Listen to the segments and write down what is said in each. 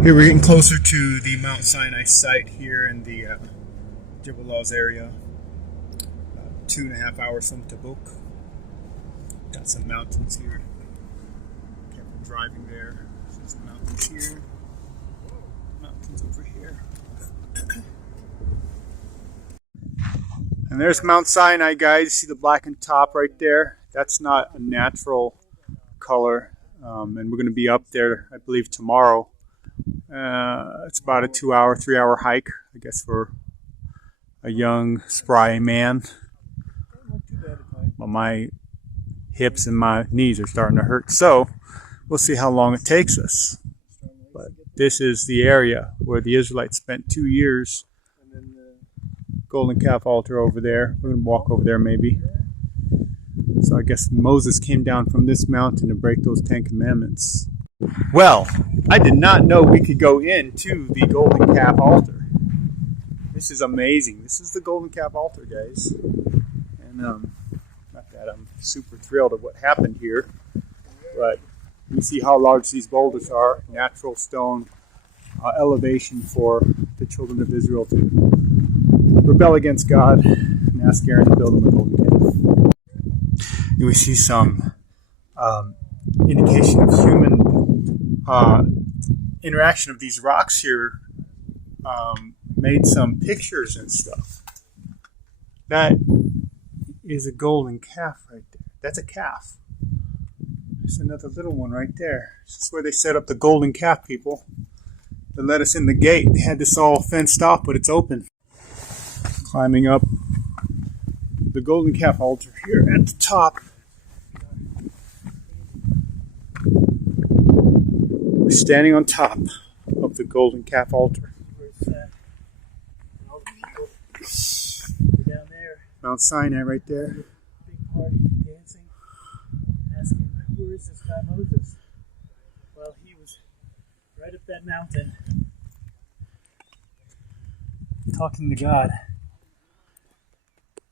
Here we're getting closer to the Mount Sinai site here in the Geological area. 2.5 hours from Tabuk. Got some mountains here. Careful driving there. Some mountains here. Mountains over here. And there's Mount Sinai, guys. See the blackened top right there? That's not a natural color. And we're going to be up there, I believe, tomorrow. It's about a 2-hour, 3-hour hike, I guess, for a young, spry man. But my hips and my knees are starting to hurt, so we'll see how long it takes us. But this is the area where the Israelites spent 2 years. Golden calf altar over there. We're going to walk over there maybe. So I guess Moses came down from this mountain to break those 10 commandments. Well, I did not know we could go into the golden calf altar. This is amazing. This is the golden calf altar, guys. And not that I'm super thrilled at what happened here, but you see how large these boulders are. Natural stone elevation for the children of Israel to rebel against God and ask Aaron to build them a golden calf. And we see some indication of human interaction of these rocks here. Made some pictures and stuff. That is a golden calf right there. That's a calf. There's another little one right there. This is where they set up the golden calf, people. They let us in the gate. They had this all fenced off, but it's open. Climbing up the golden calf altar here at the top. We're standing on top of the golden calf altar. Down there. Mount Sinai right there. Big party dancing, asking, who is this guy Moses? Well, he was right up that mountain talking to God.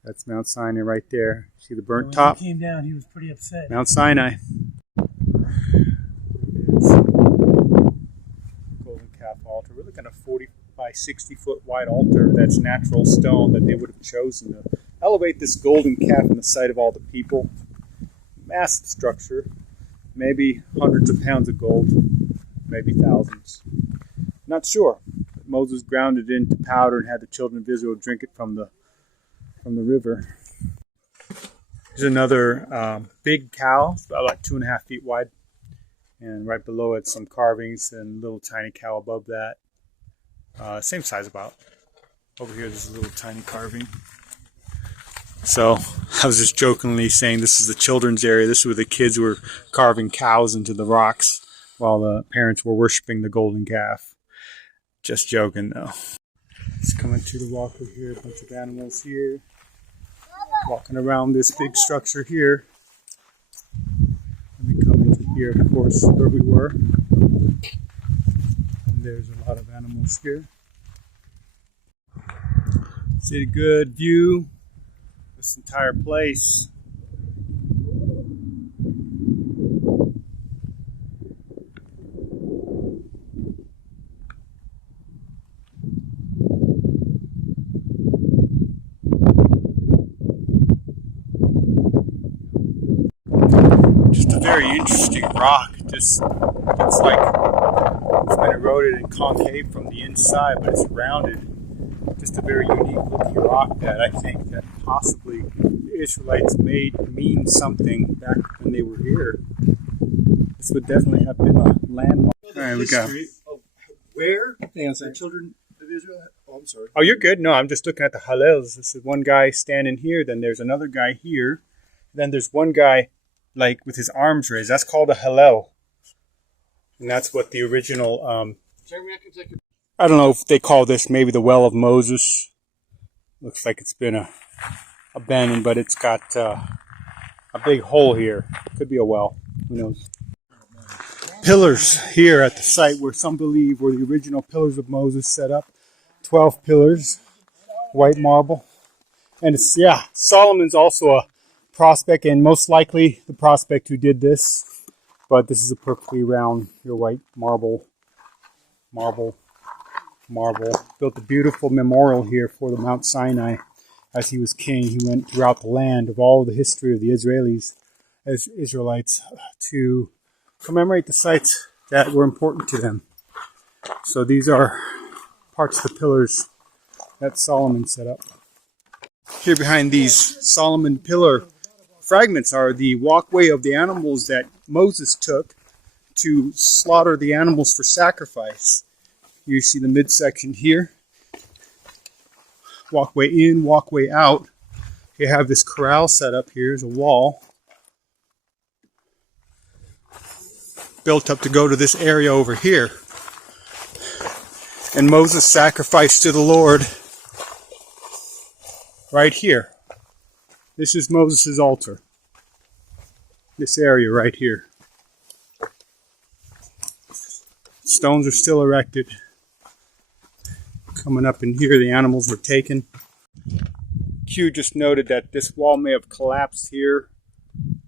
That's Mount Sinai right there. See the burnt When top? he came down, he was pretty upset. Mount Sinai. Golden calf altar. We're looking at a 40 by 60 foot wide altar. That's natural stone that they would have chosen to elevate this golden calf in the sight of all the people. Massive structure. Maybe hundreds of pounds of gold. Maybe thousands. Not sure. But Moses ground it into powder and had the children of Israel drink it from the river. There's another big cow. It's about like 2.5 feet wide. And right below it, some carvings and a little tiny cow above that. Same size about. Over here, there's a little tiny carving. So I was just jokingly saying this is the children's area. This is where the kids were carving cows into the rocks while the parents were worshiping the golden calf. Just joking, though. It's coming to the walkway here. A bunch of animals here. Walking around this big structure here. And we come into here, of course, where we were. There's a lot of animals here. See a good view of this entire place. Just a very interesting rock. Just it's like it's been eroded and concave from the inside, but it's rounded. Just a very unique looking rock that I think that possibly the Israelites made mean something back when they were here. This would definitely have been a landmark. All right, we go. Where the children of Israel? Oh, I'm sorry. Oh, you're good. No, I'm just looking at the Hallels. This is one guy standing here. Then there's another guy here. Then there's one guy like with his arms raised. That's called a Hallel. And that's what the original, I don't know if they call this maybe the Well of Moses. Looks like it's been abandoned, but it's got a big hole here. Could be a well. Who knows? Pillars here at the site where some believe were the original pillars of Moses set up. 12 pillars, white marble. And it's, yeah, Solomon's also a prospect, and most likely the prospect who did this. But this is a perfectly round, your white marble marble. Built a beautiful memorial here for the Mount Sinai. As he was king, he went throughout the land of all the history of the Israelites to commemorate the sites that were important to them. So these are parts of the pillars that Solomon set up. Here behind these Solomon pillar fragments are the walkway of the animals that Moses took to slaughter the animals for sacrifice. You see the midsection here. Walkway in, walkway out. You have this corral set up here as a wall. Built up to go to this area over here. And Moses sacrificed to the Lord right here. This is Moses' altar. This area right here. Stones are still erected. Coming up in here, the animals were taken. Q just noted that this wall may have collapsed here.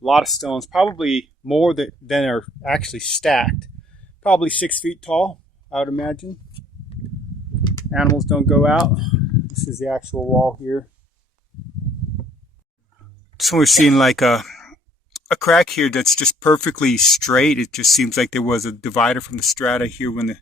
A lot of stones, probably more than are actually stacked. Probably 6 feet tall, I would imagine. Animals don't go out. This is the actual wall here. So we're seeing like a crack here that's just perfectly straight. It just seems like there was a divider from the strata here when the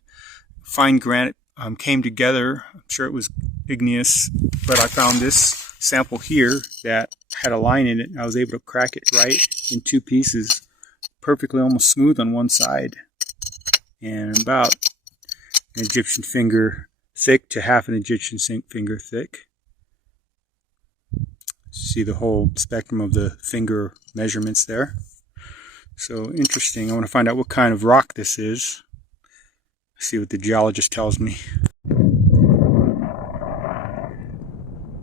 fine granite came together. I'm sure it was igneous, but I found this sample here that had a line in it. I was able to crack it right in 2 pieces, perfectly almost smooth on one side, and about an Egyptian finger thick to half an Egyptian finger thick. See the whole spectrum of the finger measurements there. So interesting. I want to find out what kind of rock this is. See what the geologist tells me.